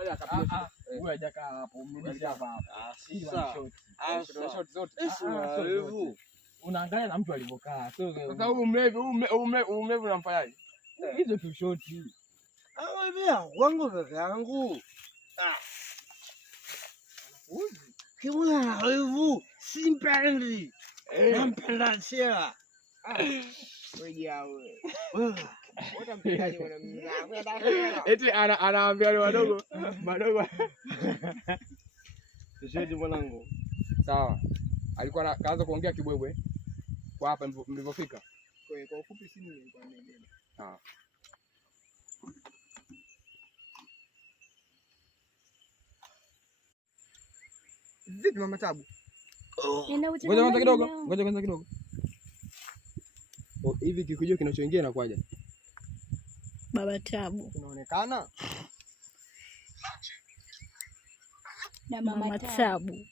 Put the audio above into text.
pale akapiga. Huyu hajakaa hapo, mrudishe hapa. Short zote. Unaangalia na mtu alivyokaa. Sasa huyu mlevi unamfanyaje? Hizo tu short. Wewe wangu kaka yangu. Kiwana wewe simpendi. Nampenda Shela. Wewe. Wote mpigaji wanamngaa. Eti anaambia wale wadogo. Tishaji mwanangu. Sawa. Alikuwa kaanza kuongea kibwebwe. Kwa hapa mlipofika. Kwa ufupi simu ilikuwa inaendelea. Sawa. Vipi Mama Tabu? Ngoja kwanza kidogo. Hivi kikujua kinachoingia na kwaje? Baba Tabu. Unaonekana? Na Mama Tabu.